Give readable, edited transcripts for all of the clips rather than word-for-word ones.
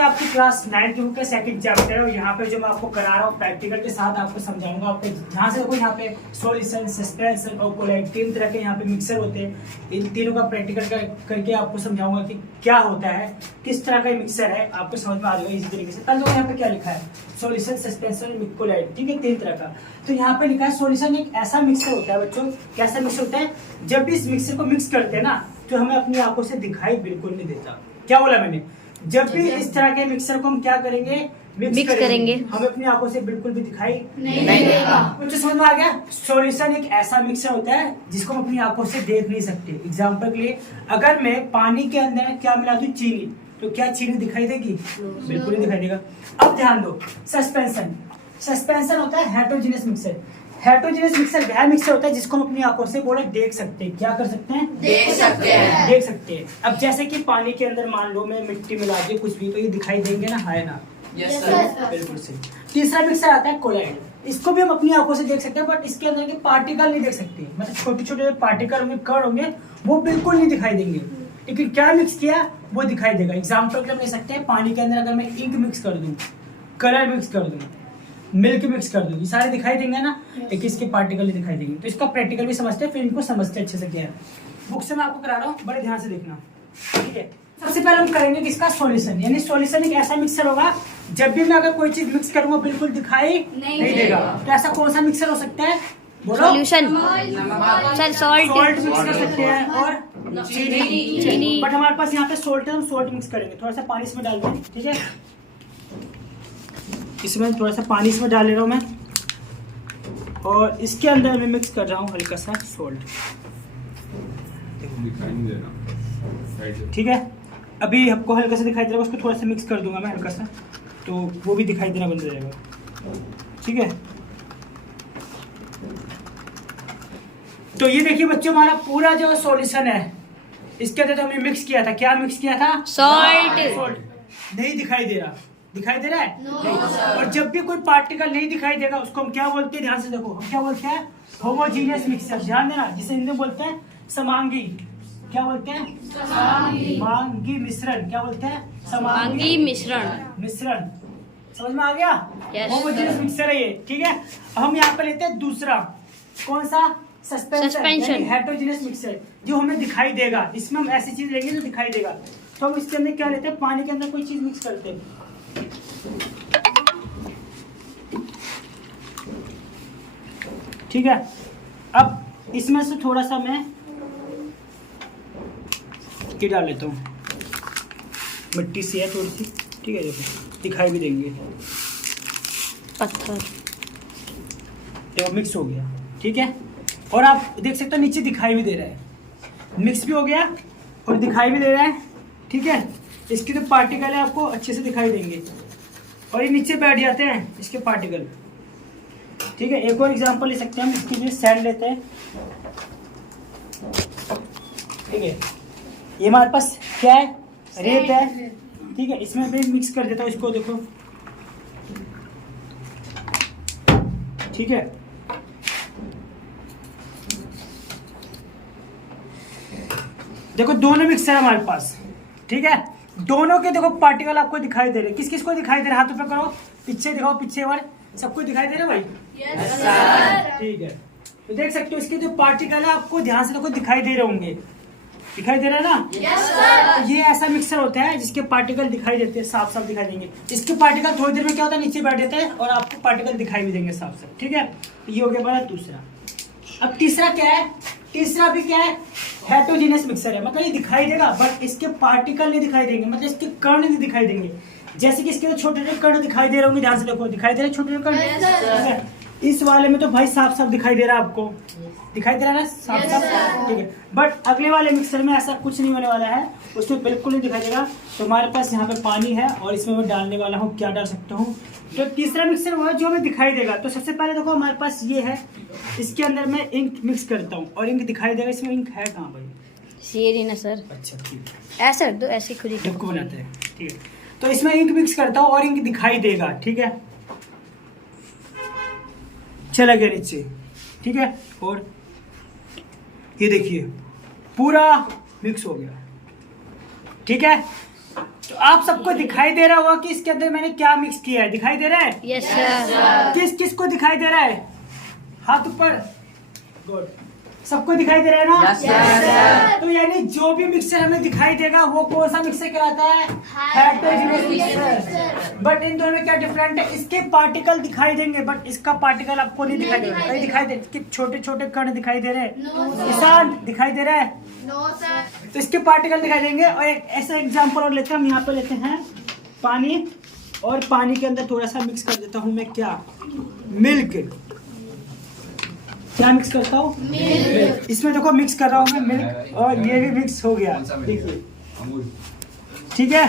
आपकी क्लास 9 की बुक का सेकंड चैप्टर है और यहाँ पे जो मैं आपको करा रहा हूँ प्रैक्टिकल के साथ आपको समझाऊंगा। आपको ध्यान से देखो, यहाँ पे सॉल्यूशन, सस्पेंशन और कोलाइड 3 तरह के यहाँ पे मिक्सर होते हैं। इन तीनों का प्रैक्टिकल करके आपको समझाऊंगा कि क्या होता है, किस तरह का मिक्सर है, आपको समझ में आ जाएगा इसी तरीके से। कल यहाँ पे क्या लिखा है, सॉल्यूशन, सस्पेंशन, कोलाइड, ठीक है, 3 तरह का। तो यहाँ पे लिखा है सॉल्यूशन एक ऐसा मिक्सर होता है बच्चों। कैसा मिक्सर होता है? जब भी इस मिक्सर को मिक्स करते हैं ना तो हमें अपनी आंखों से दिखाई बिल्कुल नहीं देता। क्या बोला मैंने? जब भी इस तरह के मिक्सर को हम क्या करेंगे, मिक्स करेंगे, हमें अपनी आंखों से बिल्कुल भी दिखाई नहीं देगा। मुझे समझ में आ गया? सॉल्यूशन एक ऐसा मिक्सर होता है जिसको हम अपनी आंखों से देख नहीं सकते। एग्जांपल के लिए, अगर मैं पानी के अंदर क्या मिला दूं, चीनी, तो क्या चीनी दिखाई देगी? बिल्कुल नहीं दिखाई देगा। अब ध्यान दो, सस्पेंशन। सस्पेंशन होता है हेटेरोजेनियस मिक्सर। हेटेरोजेनियस मिक्सर वह मिक्सर होता है जिसको हम अपनी आंखों से बोले देख सकते हैं। क्या कर सकते हैं? देख सकते हैं। देख सकते हैं। अब जैसे कि पानी के अंदर मान लो मैं मिट्टी मिला दी कुछ भी, तो ये दिखाई देंगे ना, है ना? Yes sir. बिल्कुल सही। तीसरा मिक्सर आता है कोलाइड। इसको भी हम अपनी आंखों से देख सकते हैं, बट इसके अंदर के पार्टिकल नहीं देख सकते। मतलब छोटे छोटे पार्टिकल होंगे, कण होंगे, वो बिल्कुल नहीं दिखाई देंगे। लेकिन क्या मिक्स किया वो दिखाई देगा। एग्जाम्पल के हम ले सकते हैं, पानी के अंदर अगर मैं इंक मिक्स कर दूं, कलर मिक्स कर दूं, मिल्क मिक्स कर दूंगी, सारे दिखाई देंगे ना, एक इसके पार्टिकल ही दिखाई देंगे। तो इसका प्रैक्टिकल भी समझते हैं, फिर इनको समझते हैं अच्छे से क्या है। बुक से मैं आपको करा रहा हूँ, बड़े ध्यान से देखना, ठीक है। सबसे पहले हम करेंगे किसका, सॉल्यूशन। यानी सॉल्यूशन एक ऐसा मिक्सर होगा जब भी मैं अगर कोई चीज मिक्स करूंगा बिल्कुल दिखाई नहीं देगा। तो ऐसा कौन सा मिक्सर हो सकता है? बोलो। सॉल्यूशन सर, सॉल्ट मिक्स कर सकते हैं और चीनी। बट हमारे पास यहाँ पे सॉल्ट है, हम सॉल्ट मिक्स करेंगे। थोड़ा सा पानी इसमें डाल देंगे, ठीक है। इसमें थोड़ा सा पानी इसमें डाल ले रहा हूँ मैं, और इसके अंदर मैं मिक्स कर रहा हूँ हल्का सा सॉल्ट, ठीक है। अभी आपको हल्का सा दिखाई दे रहा है, उसको थोड़ा सा मिक्स कर दूंगा मैं हल्का सा, तो वो भी दिखाई देना बंद हो जाएगा, ठीक है। तो ये देखिए बच्चों, हमारा पूरा जो सॉल्यूशन है इसके अंदर तो हमने मिक्स किया था। क्या मिक्स किया था? सॉल्ट। नहीं दिखाई दे रहा। दिखाई दे रहा है? नहीं। और जब भी कोई पार्टिकल नहीं दिखाई देगा उसको हम क्या बोलते हैं? ध्यान से देखो, हम क्या बोलते हैं? Homogeneous mixer. ध्यान देना, जिसे हिंदी में बोलते हैं समांगी। क्या बोलते हैं? समांगी मिश्रण। क्या बोलते हैं? समांगी मिश्रण। समझ में आ गया? होमोजीनियस मिक्सर है ये, ठीक है। अब हम यहाँ पे लेते हैं दूसरा, कौन सा? सस्पेंशन। हेटेरोजेनियस मिक्सर, जो हमें दिखाई देगा। इसमें हम ऐसी चीज लेंगे जो दिखाई देगा। तो हम इसके अंदर क्या लेते हैं? पानी के अंदर कोई चीज मिक्स करते हैं, ठीक है। अब इसमें से थोड़ा सा मैं ये डाल लेता हूँ, मिट्टी सी है थोड़ी सी, ठीक है। देखो दिखाई भी देंगे, पत्थर। देखो मिक्स हो गया, ठीक है। और आप देख सकते हो नीचे दिखाई भी दे रहा है, मिक्स भी हो गया और दिखाई भी दे रहा है, ठीक है। इसके जो पार्टिकल है आपको अच्छे से दिखाई देंगे और ये नीचे बैठ जाते हैं इसके पार्टिकल, ठीक है। एक और एग्जांपल ले सकते हैं हम, इसके लिए सैंड लेते हैं, ठीक है। ये हमारे पास क्या है? रेत है, ठीक है। इसमें मैं मिक्स कर देता हूँ इसको, देखो, ठीक है। देखो दोनों मिक्सर है हमारे पास, ठीक है। दोनों के देखो पार्टिकल आपको दिखाई दे रहे हैं। किस किस को दिखाई दे रहा है? हाथों पे करो, पीछे दिखाओ, पीछे वाले सबको दिखाई दे रहा है भाई? Yes sir. ठीक है। तो देख सकते हो इसके जो पार्टिकल है आपको ध्यान से देखो दिखाई दे रहे होंगे, दिखाई दे रहा है ना? Yes sir. ये ऐसा मिक्सर होता है जिसके पार्टिकल दिखाई देते हैं, साफ साफ दिखाई देंगे। इसके पार्टिकल थोड़ी देर में क्या होता है, नीचे बैठ जाते हैं और आपको पार्टिकल दिखाई भी देंगे साफ साफ, ठीक है। ये हो गया हमारा दूसरा। अब तीसरा क्या है? तीसरा भी क्या है? हेटेरोजेनियस मिक्सर है। मतलब ये दिखाई देगा बट इसके पार्टिकल नहीं दिखाई देंगे, मतलब इसके कण नहीं दिखाई देंगे। जैसे कि इसके छोटे छोटे कण दिखाई दे रहे होंगे, ध्यान से देखो, दिखाई दे रहे छोटे छोटे कण। इस वाले में तो भाई साफ साफ दिखाई दे रहा है, आपको दिखाई दे रहा है ना साफ साफ, ठीक है। बट अगले वाले मिक्सर में ऐसा कुछ नहीं होने वाला है, उसमें बिल्कुल नहीं दिखाई देगा। तो हमारे पास यहाँ पे पानी है और इसमें मैं डालने वाला हूँ, क्या डाल सकता हूँ? तो तीसरा मिक्सर हुआ जो हमें दिखाई देगा। तो सबसे पहले देखो हमारे पास ये है, इसके अंदर मैं इंक मिक्स करता हूँ और इंक दिखाई देगा। इसमें इंक है कहाँ भाई? ये रही ना सर। अच्छा ठीक है, ऐसा रख दो, ऐसे खुद ही सबको बनाते हैं, ठीक है। तो इसमें इंक मिक्स करता हूँ और इंक दिखाई देगा, ठीक है। चला गया नीचे, ठीक है। और ये देखिए पूरा मिक्स हो गया, ठीक है। तो आप सबको दिखाई दे रहा होगा कि इसके अंदर मैंने क्या मिक्स किया है। दिखाई दे रहा है? Yes sir. किस किस को दिखाई दे रहा है? हाथ ऊपर। गुड। सबको दिखाई दे रहा है ना? Yes, sir. तो यानी जो भी मिक्सर हमें दिखाई देगा वो कौन सा मिक्सर कहलाता है? Heterogeneous mixer. बट इन दोनों में क्या डिफरेंट है? इसके पार्टिकल दिखाई देंगे बट इसका पार्टिकल आपको नहीं दिखाई देगा। कहीं दिखाई दे, इसके छोटे छोटे कण दिखाई दे रहे हैं। ईशान दिखाई दे रहा है? No, sir. तो इसके पार्टिकल दिखाई देंगे। और एक ऐसा एग्जांपल और लेते हैं हम। यहाँ पे लेते हैं पानी, और पानी के अंदर थोड़ा सा मिक्स कर देता हूँ मैं क्या? मिल्क। क्या मिक्स करता हूँ? मिल्क। इसमें देखो मिक्स कर रहा हूँ मैं मिल्क, और ये भी मिक्स हो गया। देखिए, ठीक है।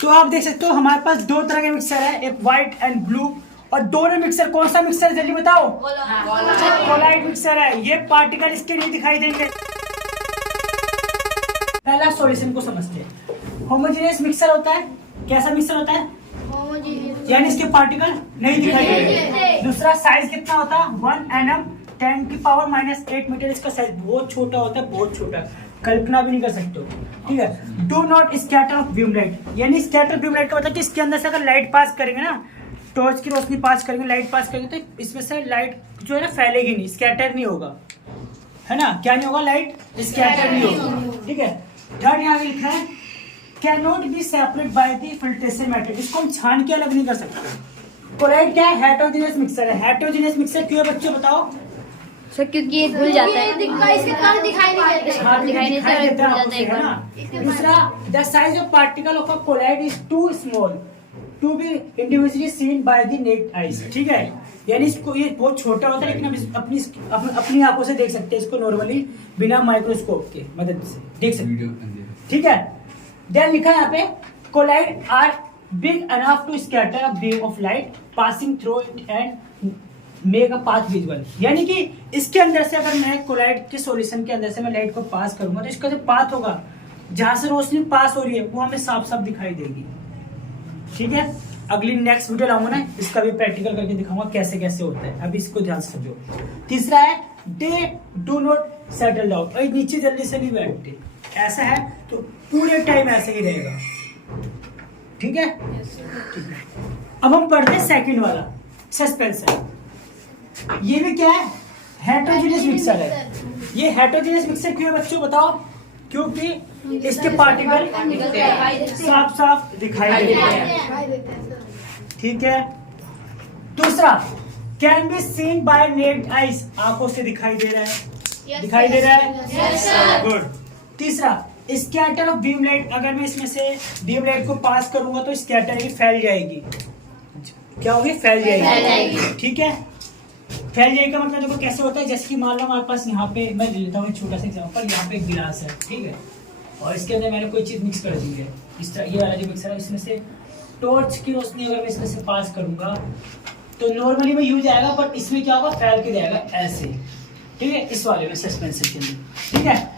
तो आप देख सकते हो हमारे पास दो तरह के मिक्सर है, एक व्हाइट एंड ब्लू। और दोनों मिक्सर कौन सा मिक्सर है जल्दी बताओ? कोलाइड मिक्सर है। ये पार्टिकल इसके नहीं दिखाई देंगे। पहला सॉल्यूशन को समझते हैं। होमोजेनियस मिक्सर होता है। कैसा मिक्सर होता है? यानी इसके पार्टिकल नहीं दिखाई देंगे। दूसरा साइज कितना होता है? 1 nm 10⁻⁻8 मीटर। इसका साइज बहुत छोटा होता है, बहुत छोटा, कल्पना भी नहीं कर सकते हो। ठीक है। Do not scatter of beam light. यानी स्कैटर बीम लाइट का मतलब कि इसके अंदर से अगर लाइट पास करेंगे ना, टॉर्च की रोशनी पास करेंगे, लाइट पास करेंगे, तो इसमें से लाइट जो है ना फैलेगी नहीं, स्कैटर नहीं होगा, है ना? क्या नहीं होगा? लाइट स्कैटर नहीं होगा। ठीक है। थर्ड यहाँ पे लिखा है can not be separate by the filtration method. इसको हम छान के अलग नहीं कर सकते। कोलाइड क्या है? हेटेरोजेनियस मिक्सर है। हेटेरोजेनियस मिक्सर क्यों है बच्चों बताओ? सर क्योंकि ये घुल जाता है। इसके कण दिखाई नहीं देते। हाँ, दिखाई नहीं दिखाई देता देता है, घुल जाता है है एक ना। दूसरा, the size of particle of a colloid is too small to be individually seen by the naked eyes. ठीक है। यानी इसको ये बहुत छोटा होता है, लेकिन हम अपनी आंखों से देख सकते हैं इसको नॉर्मली, बिना माइक्रोस्कोप के मदद से देख सकते हैं। ठीक है। देन लिखा है यहाँ पे colloid are big enough to scatter a beam of light passing through it and make a path visual. यानी कि इसके अंदर से अगर मैं कोलाइड के सॉल्यूशन के अंदर से मैं लाइट को पास करूंगा तो इसका जो पाथ होगा, जहां से रोशनी पास हो रही है, वो हमें साफ साफ दिखाई देगी। ठीक है। अगली नेक्स्ट वीडियो लाऊंगा ना, इसका भी प्रैक्टिकल करके दिखाऊंगा कैसे कैसे होता है। अभी इसको ध्यान से समझो। तीसरा है they do not settle down. और नीचे जल्दी से नहीं बैठते। ऐसा है तो पूरे टाइम ऐसे ही रहेगा। ठीक है। ठीक है। अब हम पढ़ते हैं सेकंड वाला, सस्पेंशन। ये भी क्या है? हेटेरोजेनियस मिक्सर है। ये हेटेरोजेनियस मिक्सर क्यों है बच्चों बताओ? क्योंकि इसके पार्टिकल साफ साफ दिखाई देते हैं। ठीक है। दूसरा, can be seen by naked eyes. आंखों से दिखाई दे रहा है। दिखाई दे रहा है? गुड। तीसरा, स्कैटर ऑफ बीम लाइट। अगर मैं इसमें से बीम लाइट को पास करूंगा तो स्कैटर ही फैल जाएगी। क्या होगी? फैल जाएगी। ठीक है। फैल जाएगी का मतलब देखो कैसे होता है। जैसे कि मान लो हमारे पास यहाँ पे, मैं ले लेता हूँ एक छोटा सा एग्जांपल। यहाँ पे एक गिलास है, ठीक है, और इसके अंदर मैंने कोई चीज मिक्स कर दी है। इस तरह ये वाला जो मिक्सर है, इसमें से टॉर्च की रोशनी अगर मैं इसमें से पास करूंगा तो नॉर्मली में यूज आएगा, बट इसमें क्या होगा? फैल के जाएगा ऐसे। ठीक है। इस वाले में सस्पेंशन के अंदर। ठीक है।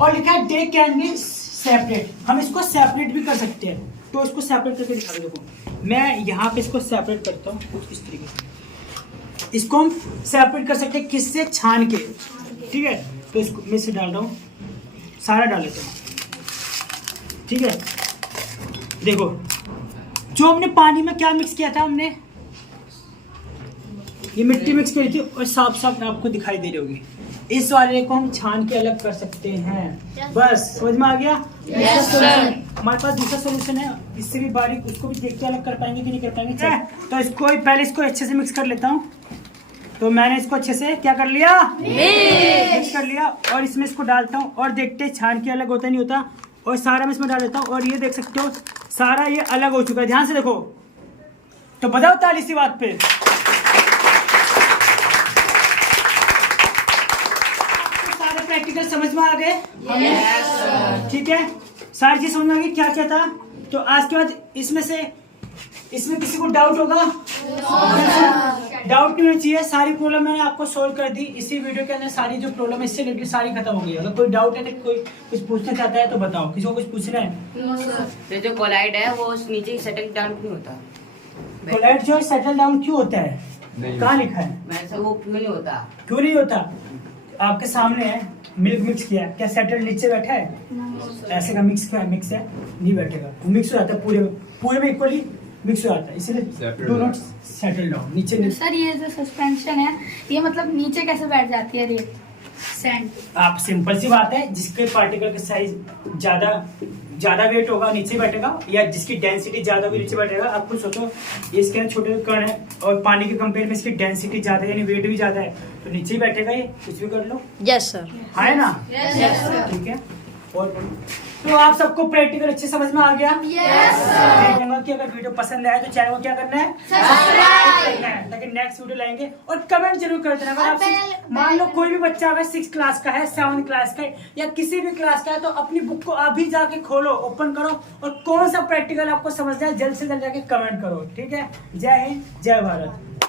और लिखा है दे कैन बी सेपरेट। हम इसको सेपरेट भी कर सकते हैं। तो इसको सेपरेट करके दिखा दो। देखो मैं यहाँ पे इसको सेपरेट करता हूँ कुछ इस तरीके से। इसको हम सेपरेट कर सकते हैं किससे? छान के। ठीक है। तो इसको मैं इसे डाल रहा हूँ, सारा डाल लेता हूँ। ठीक है। देखो जो हमने पानी में क्या मिक्स किया था, हमने ये मिट्टी मिक्स करी थी और साफ साफ आपको दिखाई दे रही होगी। इस वाले को हम छान के अलग कर सकते हैं। बस समझ में आ गया? Yes, sir. हमारे पास दूसरा सोल्यूशन है, इससे भी बारीक, उसको भी देख के अलग कर पाएंगे कि नहीं कर पाएंगे। तो इसको पहले इसको अच्छे से मिक्स कर लेता हूँ। तो मैंने इसको अच्छे से क्या कर लिया? मिक्स कर लिया। और इसमें इसको डालता हूँ और देखते छान के अलग होता नहीं होता। और सारा मैं इसमें डाल देता हूँ और ये देख सकते हो सारा ये अलग हो चुका है। ध्यान से देखो। तो बताओ ताली सी बात पे। सारे प्रैक्टिकल समझ में आ गए? ठीक है। सारी चीज समझ में आ गई क्या क्या था। तो आज के बाद इसमें किसी को डाउट होगा? डाउट नहीं होना चाहिए। सारी प्रॉब्लम मैंने आपको सोल्व कर दी इसी वीडियो के अंदर। सारी जो प्रॉब्लम है इससे रिलेटेड सारी खत्म हो गई। अगर कोई डाउट है तो कोई कुछ पूछना चाहता है तो बताओ। किसी को कुछ पूछना है? तो जो कोलाइड है वो उस नीचे सेटल डाउन क्यों होता? कोलाइड जो सेटल डाउन क्यों होता है? कहाँ लिखा है? वैसे वो क्यों नहीं होता? क्यों नहीं होता? आपके सामने है। मिल्क मिक्स किया, क्या सेटल नीचे बैठा है? ऐसे का मिक्स किया, मिक्स है, नहीं बैठेगा, वो मिक्स हो जाता है पूरे में इक्वली मिक्स हो जाता है, इसलिए डू नॉट सेटल डाउन, नीचे नहीं। सर ये जो सस्पेंशन है ये मतलब नीचे कैसे बैठ जाती है रेत सैंड? आप सिंपल सी बात है, जिसके पार्टिकल का साइज ज्यादा वेट होगा नीचे बैठेगा, या जिसकी डेंसिटी ज्यादा होगी नीचे बैठेगा। आप खुद सोचो, ये इसके अंदर छोटे कण है और पानी के कंपेयर में इसकी डेंसिटी ज्यादा है, यानी वेट भी ज्यादा है, तो नीचे ही बैठेगा, ये कुछ भी कर लो। Yes sir. हाँ है ना? Yes, sir. ठीक है। और तो आप सबको प्रैक्टिकल अच्छे समझ में आ गया? Yes, sir. मैं कहूंगा कि अगर वीडियो पसंद आए तो चैनल को क्या करना है? सब्सक्राइब करना है, ताकि नेक्स्ट वीडियो लाएंगे। और कमेंट जरूर कर देना। अगर आप मान लो कोई भी बच्चा अगर 6 क्लास का है, 7 क्लास का है, या किसी भी क्लास का है, तो अपनी बुक को अभी जाके खोलो, ओपन करो, और कौन सा प्रैक्टिकल आपको समझना है जल्द से जल्द जाके कमेंट करो। ठीक है? जय हिंद, जय भारत।